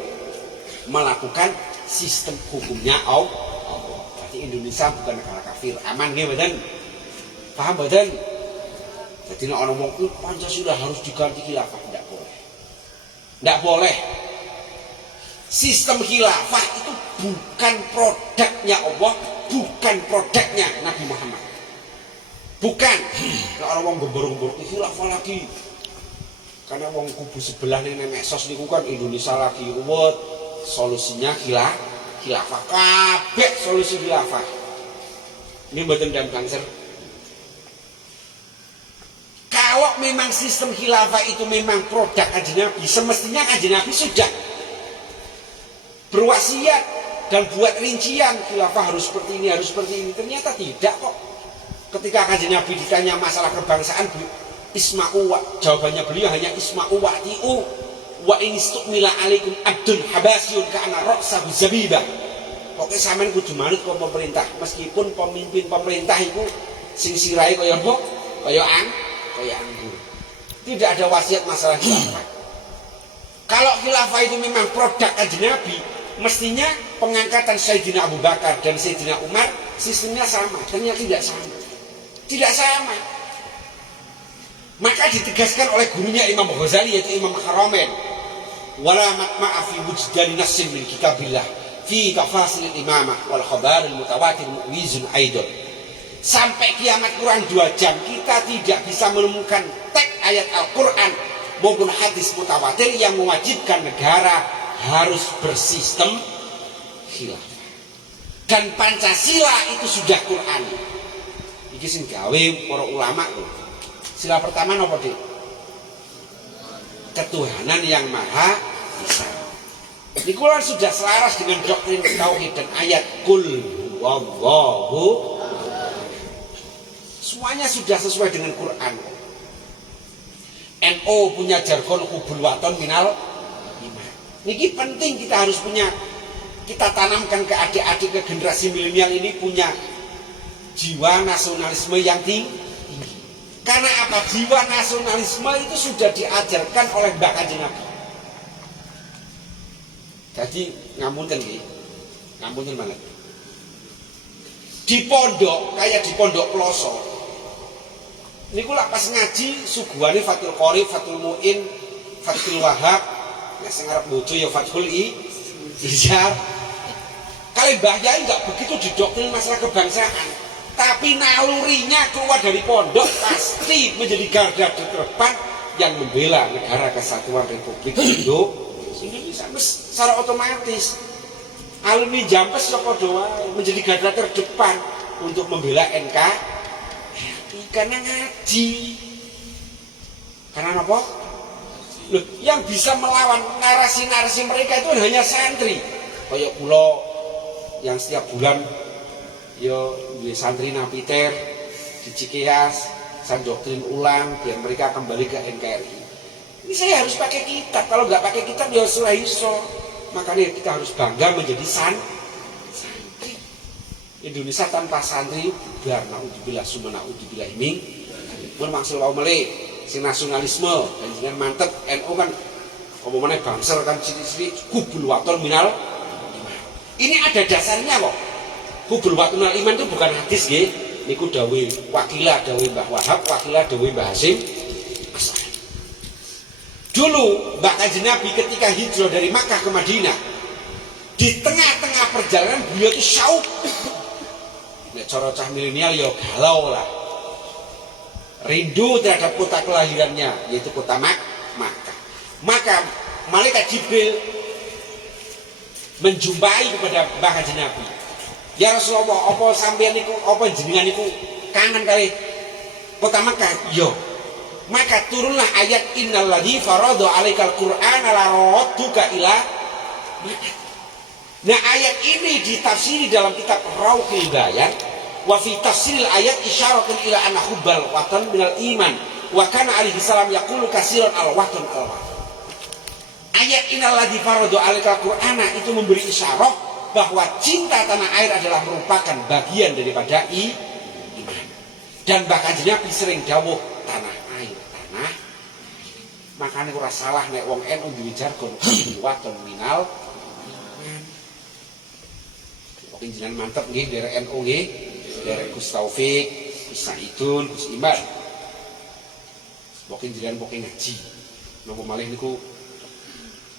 melakukan sistem hukumnya Allah. Berarti Indonesia bukan negara kafir. Aman nggih mboten? Paham mboten? Jadi nek ana wong Pancasila harus diganti khilafah, tidak boleh. Tidak boleh. Sistem khilafah itu bukan produknya Allah, bukan produknya Nabi Muhammad. Bukan. Nek ana wong gembor-gembor khilafah lagi. Karena wong kubu sebelah ning Mesos niku kan Indonesia lagi ruwet, solusinya khilafah. Kabeh solusi khilafah. Ini mboten dan kanser. Kalau memang sistem khilafah itu memang produk Kanjeng Nabi, semestinya Kanjeng Nabi sudah berwasiat dan buat rincian khilafah harus seperti ini, harus seperti ini. Ternyata tidak kok. Ketika Kanjeng Nabi ditanya masalah kebangsaan, isma'u wa, jawabannya beliau hanya isma'u wa ti'u wa in istukmila alaikum abdul habasyun ka'ana ra'sahu zabibah. Pokoknya sampean kudu manut ke pemerintah, meskipun pemimpin pemerintah itu sing sirahe kaya apa? Kaya anggur. Tidak ada wasiat masalah khilafah. Kalau khilafah itu memang produk Kanjeng Nabi, mestinya pengangkatan Sayyidina Abu Bakar dan Sayyidina Umar sistemnya sama. Ternyata tidak sama. Tidak sama. Maka ditegaskan oleh gurunya Imam Ghazali yaitu Imam Haramain, wala ma'a fi wujdani nassin min kitabillah fi tafasil imamah wal khabar al mutawatir mu'wizun aidon. Sampai kiamat kurang 2 jam kita tidak bisa menemukan teks ayat Al-Quran maupun hadis mutawatir yang mewajibkan negara harus bersistem khilafah. Dan Pancasila itu sudah Quran. Iki sing gawe para ulama lho. Sila pertama napa, Dik? Ketuhanan yang Maha Esa. Niku sudah selaras dengan doktrin tauhid dan ayat kul huwallahu. Semuanya sudah sesuai dengan Quran. NU punya jargon hubul waton minal iman. Niki penting kita harus punya kita tanamkan ke adik-adik, ke generasi milenial ini punya jiwa nasionalisme yang tinggi. Karena apa? Jiwa nasionalisme itu sudah diajarkan oleh Mbah Kanjeng Nabi. Jadi ngapunten nggih. Ngapunten banget. Di pondok, kayak di pondok Ploso. Niku lak pas ngaji suguhane Fathul Qorib, Fathul Muin, Fathul Wahab, nek sing arep bojo ya Fathul Izhar. Kali Mbah Yai enggak begitu didoktrin masalah kebangsaan, tapi nalurinya keluar dari pondok pasti menjadi garda terdepan yang membela negara kesatuan Republik Indonesia. Secara otomatis alumni Jampes ya padha wae menjadi garda terdepan untuk membela NKRI karena ngaji. Karena apa? Loh, yang bisa melawan narasi-narasi mereka itu hanya santri. Kayak kula yang setiap bulan ya santri napiter di Cikeas, saya doktrin ulang biar mereka kembali ke NKRI. Ini saya harus pakai kitab. Kalau nggak pakai kitab ya surah iso. Makanya kita harus bangga menjadi santri. Indonesia tanpa santri bubar, naudzubillah summa naudzubillah min. Mun maksud wae mele sing nasionalisme dan jenengan mantep NU kan omongane bangser kan ciri-ciri kubul waton minal. Ini ada dasarnya kok. Kubul waton minal iman itu bukan hadis nggih. Niku dawuh wakilah dawuh Mbah Wahab, wakilah dawuh Mbah Hasim. Dulu Mbah Kanjeng Nabi ketika hijrah dari Makkah ke Madinah, di tengah-tengah perjalanan beliau itu syauq. Nek cara cah milenial ya galau lah. Rindu terhadap kota kelahirannya, yaitu kota Makkah. Maka malaikat Jibril menjumpai kepada Mbah Kanjeng Nabi. Ya Rasulullah, apa sampeyan niku, apa jenengan niku kangen kali kota Makkah? Yo. Maka turunlah ayat innalladzi farada 'alaikal qur'ana laradduka ila. Nah, ayat ini ditafsiri dalam kitab Rauhul Bayan wa fi tafsiril ayat isyaratun ila anna hubbal watan minal iman wa kana alaihi salam yaqulu katsiran al-watan al-watan. Ayat innalladzi farada 'alaikal qur'ana itu memberi isyarat bahwa cinta tanah air adalah merupakan bagian daripada iman. Dan bahkan Nabi sering dawuh tanah air, tanah. Makanya ora salah nek wong NU duwe jargon waton minal iman. Pokoke jenengan mantep nggih derek NU nggih, derek Gus Taufik, Gus Saidun, Gus Iman. Pokoke jenengan pokoke ngaji. Napa malih niku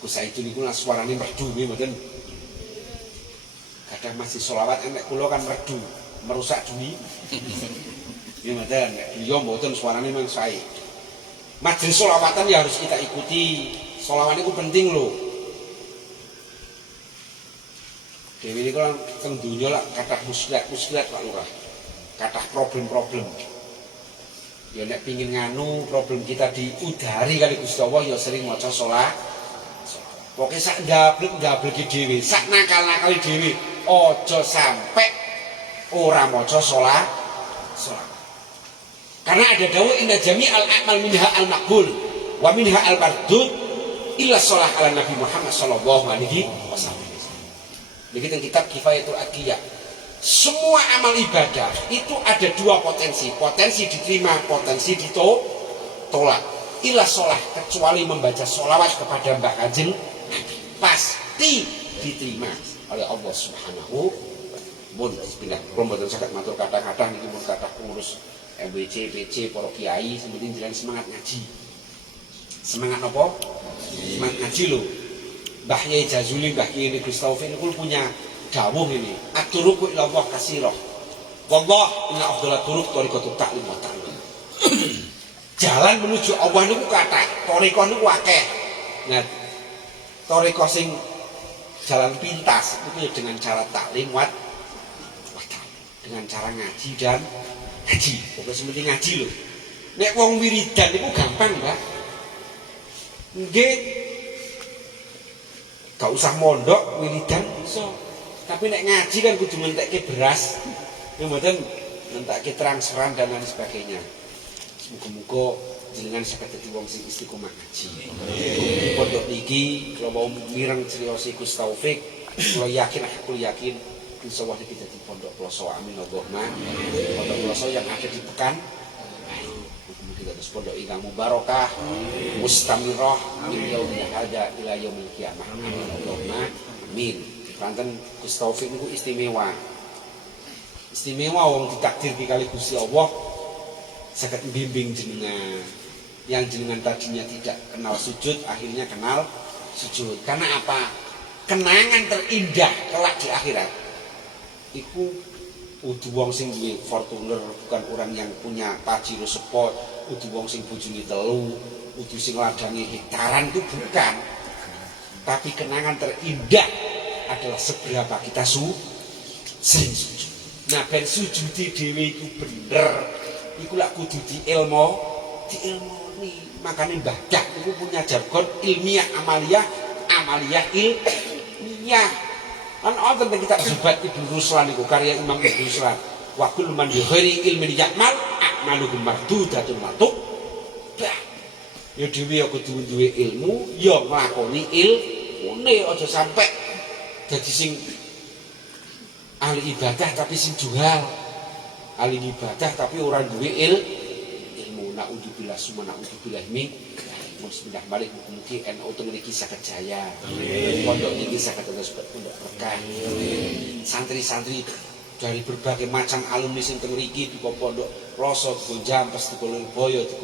Gus Saidun niku suarane merdu nggih mboten. Kadang masih sholawat enek kula kan merdu, merusak dunia. Ya mboten, beliau mboten suarane memang sae. Majelis sholawatan ya harus kita ikuti. Sholawat itu penting loh. Dewi ini kalau teng dunya lah kathah muskilat Pak Lurah. Kathah problem-problem. Ya nek pingin nganu problem kita diudari kali Gusti Allah ya sering maca sholawat. Pokoke sak ndablek-ndableki dhewe, sak nakal-nakali dhewe. Ojo sampai ora maca sholawat. Karena ada dawuh inna jami'al a'mal minha al-maqbul wa minha al-mardud illa shalah ala Nabi Muhammad sallallahu alaihi wasallam. Begitu kitab Kifayatul Adliyah. Semua amal ibadah itu ada dua potensi. Potensi diterima, potensi ditolak. Illa shalah, kecuali membaca sholawat kepada Mbah Kanjeng pasti diterima oleh Allah Subhanahu wa ta'ala. Bismillah. Kula mboten saged matur kathah-kathah niki mun kathah pengurus MBC, PC, para kiai, sementing jalan semangat ngaji. Semangat apa? Semangat ngaji lho. Mbah Yai Jazuli, Mbah Yai Gus Taufik niku punya dawuh ini. At-turuqu ila Allah katsirah. Wallah inna afdhalat turuq thariqatut ta'lim wa ta'lim. Jalan menuju Allah niku kathah, thariqah niku akeh. Nah, thariqah sing jalan pintas itu ya dengan cara taklim wa ta'lim, dengan cara ngaji dan ngaji. Pokoknya seperti ngaji loh. Nek wong wiridan itu gampang, Mbak. Nggih. Gak usah mondok wiridan iso. Tapi nek ngaji kan kudu mentekke beras. Ya mboten mentekke transferan dan lain sebagainya. Muga-muga jenengan saged dadi wong sing istiqomah ngaji. Pondok niki kula wau mireng criyos Gus Taufik Kalau yakin, aku yakin insya Allah kita di Pondok Pelosok, amin Allahumma. Pondok Pelosok yang ada di Pekan, kita terus pondok ingkang mubarakah, mustamirah min yaumil hada ila yaumil qiyamah, amin Allahumma, amin. Kanten Gus Taufik niku istimewa. Istimewa wong ditakdir kali Gusti Allah saged bimbing jenengan. Yang jenengan tadinya tidak kenal sujud, akhirnya kenal sujud. Karena apa? Kenangan terindah kelak di akhirat. Iku udu wong sing duwe Fortuner, bukan orang yang punya Pajero Sport, udu wong sing bojone telu, udu sing ladange hektaran, itu bukan. Tapi kenangan terindah adalah seberapa kita sering sujud. Nah, ben sujud dhewe iku bener. Iku lak kudu diilmoni. Makane Mbah Dah niku punya jargon ilmiah amaliyah, amaliyah ilmiah. Kan wonten kitab Zubat Ibnu Ruslan niku karya Imam Ibnu Ruslan. Wa kullu man bi ghairi ilmin ya'mal a'maluhu mardudatun matuk. Bah. Ya dhewe ya kudu duwe ilmu, ya nglakoni ilmune, aja sampe dadi sing ahli ibadah tapi sing jual. Ahli ibadah tapi orang duwe ilmu. Naudzubillah summa naudzubillah min. Bismillah balik mugi NU teng mriki saged jaya. Pondok niki saged terus pondok berkah. Santri-santri dari berbagai macam alumni sing teng mriki di Pondok Pelosok, di Jampes, di Lirboyo, di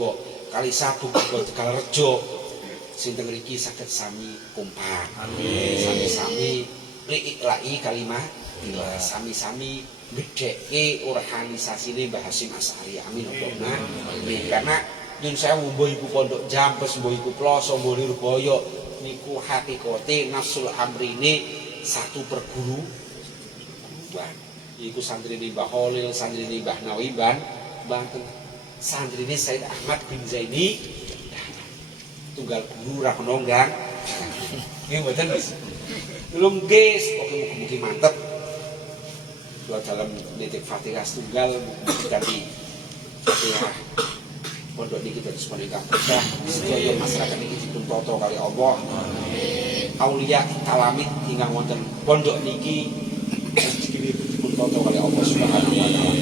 Kalisabuk, di Tegalrejo sing teng mriki saged sami kompak. Sami-sami iklai kalimat sami-sami gedheke organisasine Mbah Hasyim Asy'ari, amin Allahumma. Karena yen saya mbuh iku Pondok Jampes, mbuh iku Pelosok, mbuh Lirboyo niku hakikate nafsul amrine satu perguruan. Iku santrine Mbah Khalil, santrine Mbah Nawawi Banten, santrine Said Ahmad bin Zaini, tunggal guru ra penonggang. Nggih mboten wis. Belum guys, mugi mantep. Dua dalam nitik Fatihah tunggal tapi Fatihah pondok niki terus menika berkah sedaya masyarakat niki dipun toto kali Allah. Aulia kalamit hingga wonten pondok niki rezeki dipun toto kali Allah Subhanahu wa taala.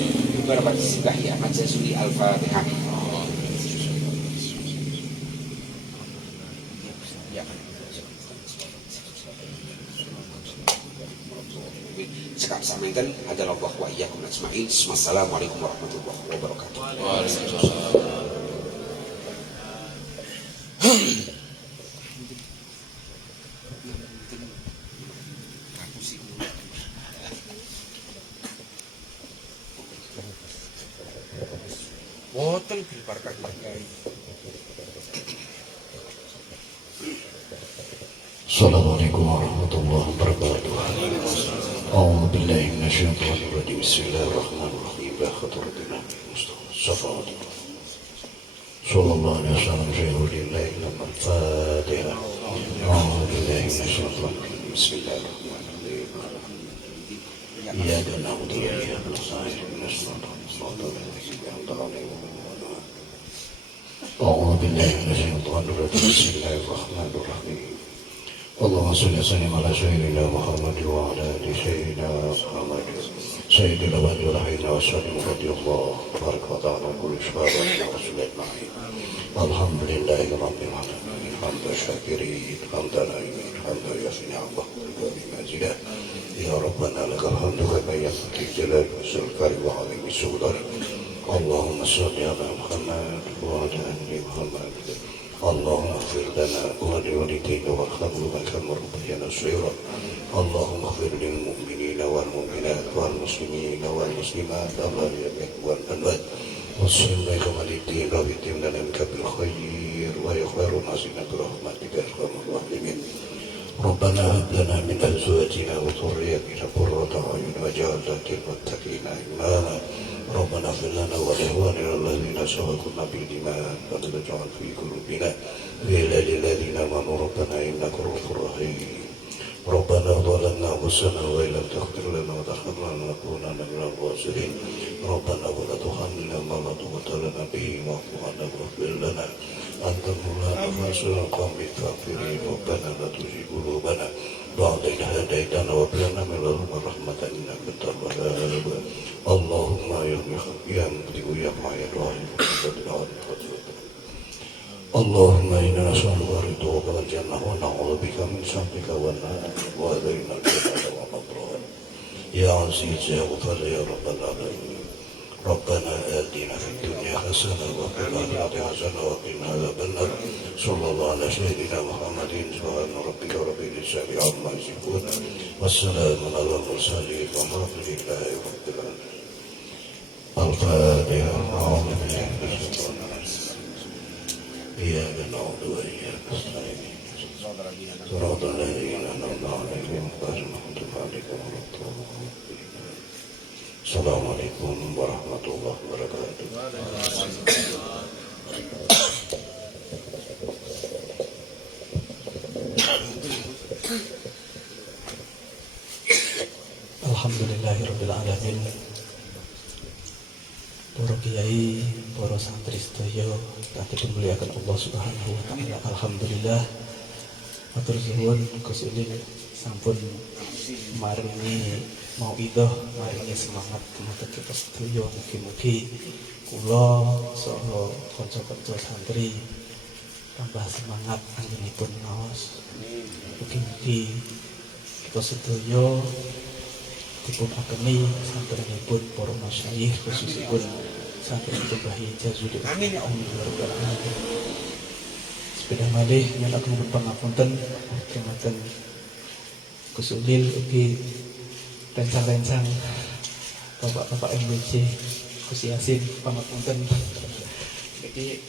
Berkat sibahi Ahmad Jazuli Al-Fatihah. Sekap samanten adalah wa iyyakum ajmain. Wassalamualaikum warahmatullahi wabarakatuh. Waalaikumsalam. Boten berbarkah lagi. Assalamualaikum warahmatullahi wabarakatuh. A'udzu billahi minasyaitonir rajim. Bismillahirrahmanirrahim. Bakhataradina Mustafa Safadi. Sallallahu alaihi wasallam sayyidina al-Fatihah. A'udzu billahi minasyaitonir rajim. Bismillahirrahmanirrahim. Iyyaka na'budu wa iyyaka nasta'in. Ihdinas siratal mustaqim. A'udzu billahi minasyaitonir rajim. Bismillahirrahmanirrahim. اللهم صل وسلم على سيدنا محمد وعلى ال سيدنا محمد سيد الأولين والآخرين وسلم رضي الله تبارك وتعالى عن كل شباب ورسول أجمعين. الحمد لله رب العالمين حمد الشاكرين حمد النائمين حمد يحسن عبده بمنزله يا ربنا لك الحمد كما ينبغي جلال وجهك وعظيم سلطانك. اللهم صل على محمد وعلى آل محمد. اللهم اغفر لنا ولوالدينا وارحمهما كما ربيانا صغيرا. اللهم اغفر للمؤمنين والمؤمنات والمسلمين والمسلمات الأحياء والأموات وصل لهم الدين وبتم لنا منك بالخير ويغفر ناصرنا برحمتك يا ارحم الراحمين. ربنا هب لنا من ازواجنا وذرياتنا قرة اعين واجعلنا للمتقين اماما. ربنا اغفر لنا ولاخواننا الذين سبقونا بالايمان ولا تجعل في قلوبنا غلا للذين امنوا ربنا انك رؤوف رحيم. ربنا ظلمنا انفسنا وان لم تغفر لنا وترحمنا لنكونن من الخاسرين. ربنا ولا تحملنا ما لا طاقة لنا به واعف عنا واغفر لنا أنت مولانا فانصرنا على القوم الكافرين. ربنا لا تزغ قلوبنا بعد إذ هديتنا وهب لنا من لدنك رحمة إنك أنت الوهاب اللهم يا مبدئ يا معيد اللهم إنا نسألك رضاك والجنة ونعوذ بك من سخطك والنار وإلينا الجنة والنار يا عزيز يا غفار يا رب العالمين ربنا آتنا في الدنيا حسنة وفي الآخرة حسنة وقنا عذاب النار صلى الله على سيدنا محمد سبحان ربك رب العزة عما يصفون والسلام على المرسلين والحمد لله رب العالمين الفاتحة أعوذ بالله من الشيطان الرجيم إياك نعبد وإياك نستعين صراط الذين أنعمت عليهم غير المغضوب عليهم ولا الضالين السلام عليكم ورحمة الله وبركاته. Alhamdulillahirabbil alamin. Para kiai, para santri sedaya kang dimuliakan Allah Subhanahu wa taala. Alhamdulillah. Matur suwun Gus Ulil sampun maringi mauidhah, maringi semangat kemudian kita sedaya mugi-mugi kula saha kanca-kanca santri tambah semangat anggenipun ngaos. Mugi-mugi kita sedaya dipun agemi santrinipun para masyayikh khususipun santrinipun Mbah Jazuli. Amin ya Allah. Sepeda malih nyuwun pangapunten dumateng Gus Ulil ugi rencang-rencang Bapak-bapak MWC Gus Yasin pangapunten. Iki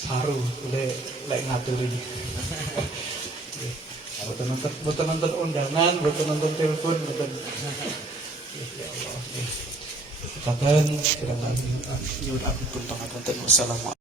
saru lek ngaturi. Boten nonton undangan, boten nonton telepon, boten. Ya Allah. Kapan kirang nyuwun ampun pangapunten. Wassalamualaikum.